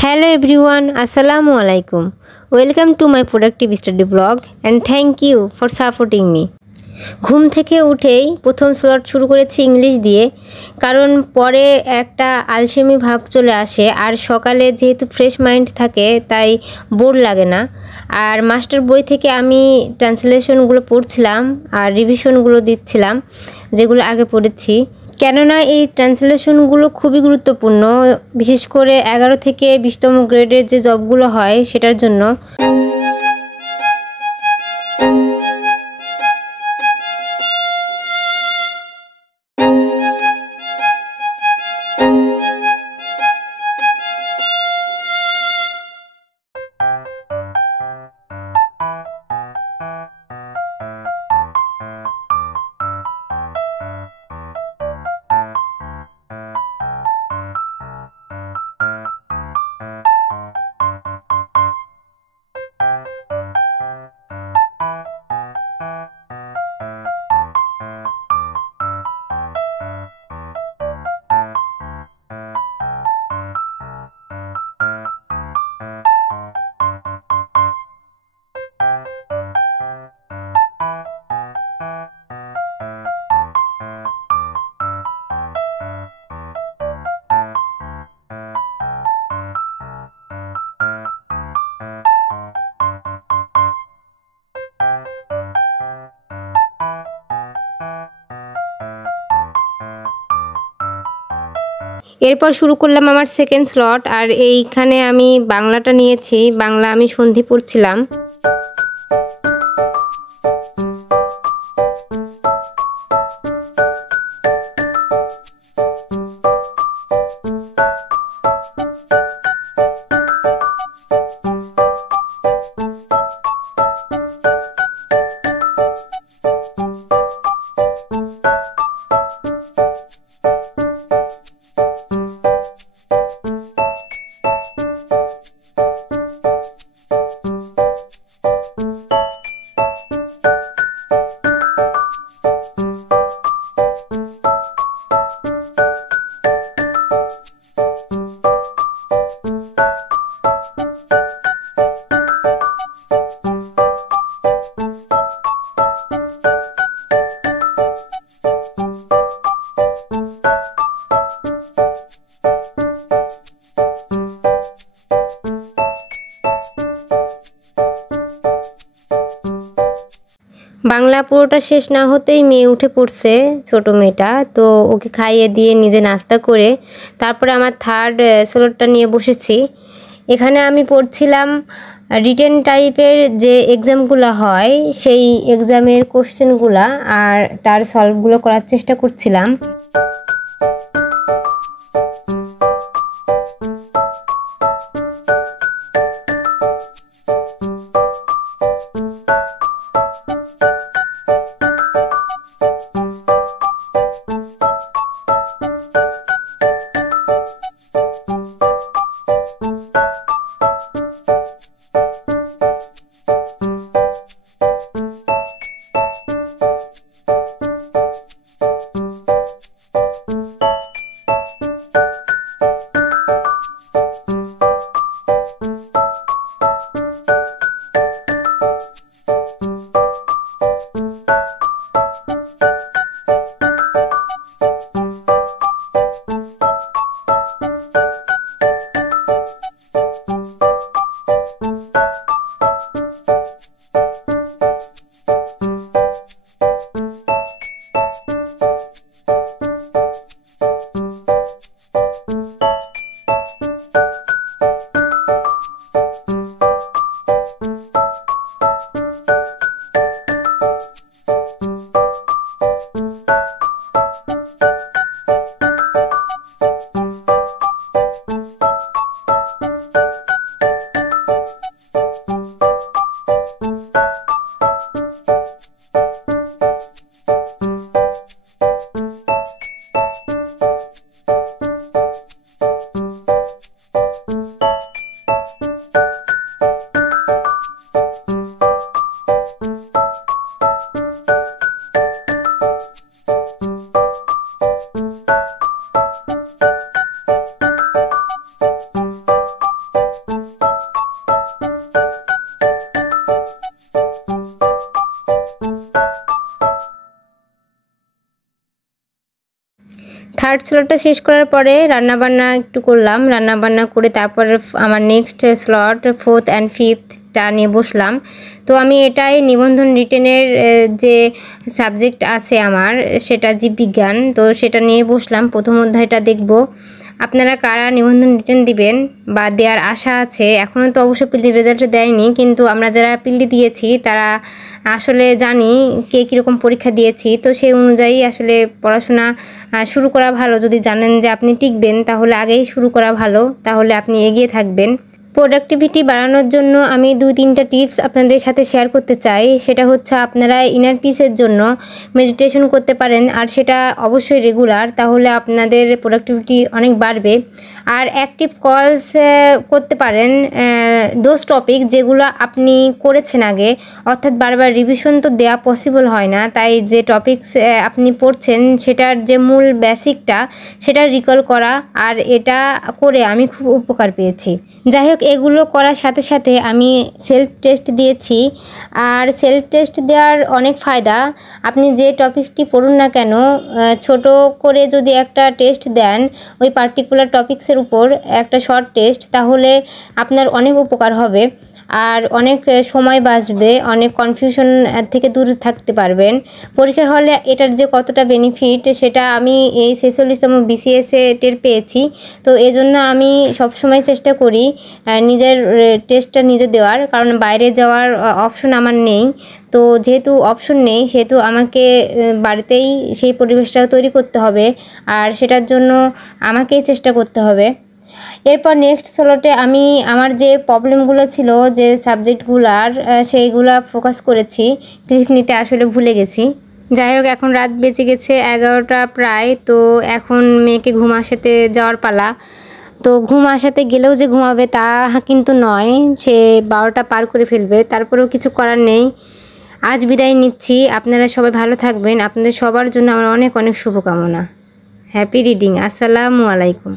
Hello everyone, Assalamu alaikum. Welcome to my productive study vlog and thank you for supporting me. ঘুম থেকে উঠেই প্রথম slot শুরু করেছি ইংলিশ দিয়ে, কারণ পরে একটা আলসেমি ভাব চলে আসে আর সকালে যেহেতু ফ্রেশ মাইন্ড থাকে তাই বোর লাগে না। আর মাস্টার বই থেকে আমি ট্রান্সলেশনগুলো পড়ছিলাম আর রিভিশনগুলো দিচ্ছিলাম যেগুলো আগে পড়েছি, কেননা এই ট্রান্সলেশনগুলো খুবই গুরুত্বপূর্ণ, বিশেষ করে 11 থেকে 20তম গ্রেডের যে জবগুলো হয় সেটার জন্য। এরপর শুরু করলাম আমার সেকেন্ড স্লট, আর এইখানে আমি বাংলাটা নিয়েছি। বাংলা আমি সন্ধি পড়ছিলাম। বাংলা পুরোটা শেষ না হতেই মেয়ে উঠে পড়ছে, ছোট মেয়েটা। তো ওকে খাইয়ে দিয়ে নিজে নাস্তা করে তারপরে আমার থার্ড স্লটটা নিয়ে বসেছি। এখানে আমি পড়ছিলাম রিটেন টাইপের যে এক্সামগুলো হয় সেই এক্সামের কোশ্চেনগুলো আর তার সলভগুলো করার চেষ্টা করছিলাম। থার্ড স্লটটা শেষ করার পরে রান্নাবান্না একটু করলাম, রান্নাবান্না করে তারপরে আমার নেক্সট স্লট ফোর্থ অ্যান্ড ফিফথটা নিয়ে বসলাম। তো আমি এটাই নিবন্ধন রিটেনের যে সাবজেক্ট আছে আমার, সেটা জীববিজ্ঞান, তো সেটা নিয়ে বসলাম। প্রথম অধ্যায়টা দেখব। আপনারা কারা নিবন্ধন রিটেন দিবেন বা দেওয়ার আশা আছে, এখনও তো অবশ্য পিএলডি রেজাল্ট দেয়নি, কিন্তু আমরা যারা পিএলডি দিয়েছি তারা আসলে জানি কে কীরকম পরীক্ষা দিয়েছি। তো সেই অনুযায়ী আসলে পড়াশোনা শুরু করা ভালো। যদি জানেন যে আপনি টিকবেন তাহলে আগেই শুরু করা ভালো, তাহলে আপনি এগিয়ে থাকবেন। প্রোডাক্টিভিটি বাড়ানোর জন্য আমি 2-3টা টিপস আপনাদের সাথে শেয়ার করতে চাই। সেটা হচ্ছে আপনারা ইনার পিসের জন্য মেডিটেশন করতে পারেন, আর সেটা অবশ্যই রেগুলার, তাহলে আপনাদের প্রোডাক্টিভিটি অনেক বাড়বে। আর অ্যাক্টিভ কলস করতে পারেন দোজ টপিক যেগুলো আপনি করেছেন আগে, অর্থাৎ বারবার রিভিশন তো দেওয়া পসিবল হয় না, তাই যে টপিকস আপনি পড়ছেন সেটার যে মূল বেসিকটা সেটা রিকল করা, আর এটা করে আমি খুব উপকার পেয়েছি। যাই হোক, এগুলো করার সাথে সাথে আমি সেলফ টেস্ট দিয়েছি, আর সেলফ টেস্ট দেওয়ার অনেক ফায়দা। আপনি যে টপিকসটি পড়ুন না কেন, ছোট করে যদি একটা টেস্ট দেন ওই পার্টিকুলার টপিক্সের উপর, একটা শর্ট টেস্ট, তাহলে আপনার অনেক উপকার হবে আর অনেক সময় বাঁচবে, অনেক কনফিউশন থেকে দূরে থাকতে পারবেন। পরীক্ষার হলে এটার যে কতটা বেনিফিট সেটা আমি এই 46তম বিসিএসে টের পেয়েছি। তো এজন্য আমি সবসময় চেষ্টা করি নিজের টেস্টটা নিজে দেওয়ার, কারণ বাইরে যাওয়ার অপশন আমার নেই। তো যেহেতু অপশন নেই সেহেতু আমাকে বাড়িতেই সেই পরিবেশটাও তৈরি করতে হবে, আর সেটার জন্য আমাকেই চেষ্টা করতে হবে। এরপর নেক্সট স্লটে আমি আমার যে প্রবলেমগুলো ছিল, যে সাবজেক্টগুলার, সেইগুলো ফোকাস করেছি। ক্লিপ নিতে আসলে ভুলে গেছি। যাই হোক, এখন রাত বেজে গেছে 11টা প্রায়। তো এখন মেয়েকে ঘুম আসাতে যাওয়ার পালা। তো ঘুম আসাতে গেলেও যে ঘুমাবে তা কিন্তু নয়, সে 12টা পার করে ফেলবে, তারপরেও কিছু করার নেই। আজ বিদায় নিচ্ছি। আপনারা সবাই ভালো থাকবেন। আপনাদের সবার জন্য আমার অনেক অনেক শুভকামনা। Happy reading. আসসালামু আলাইকুম।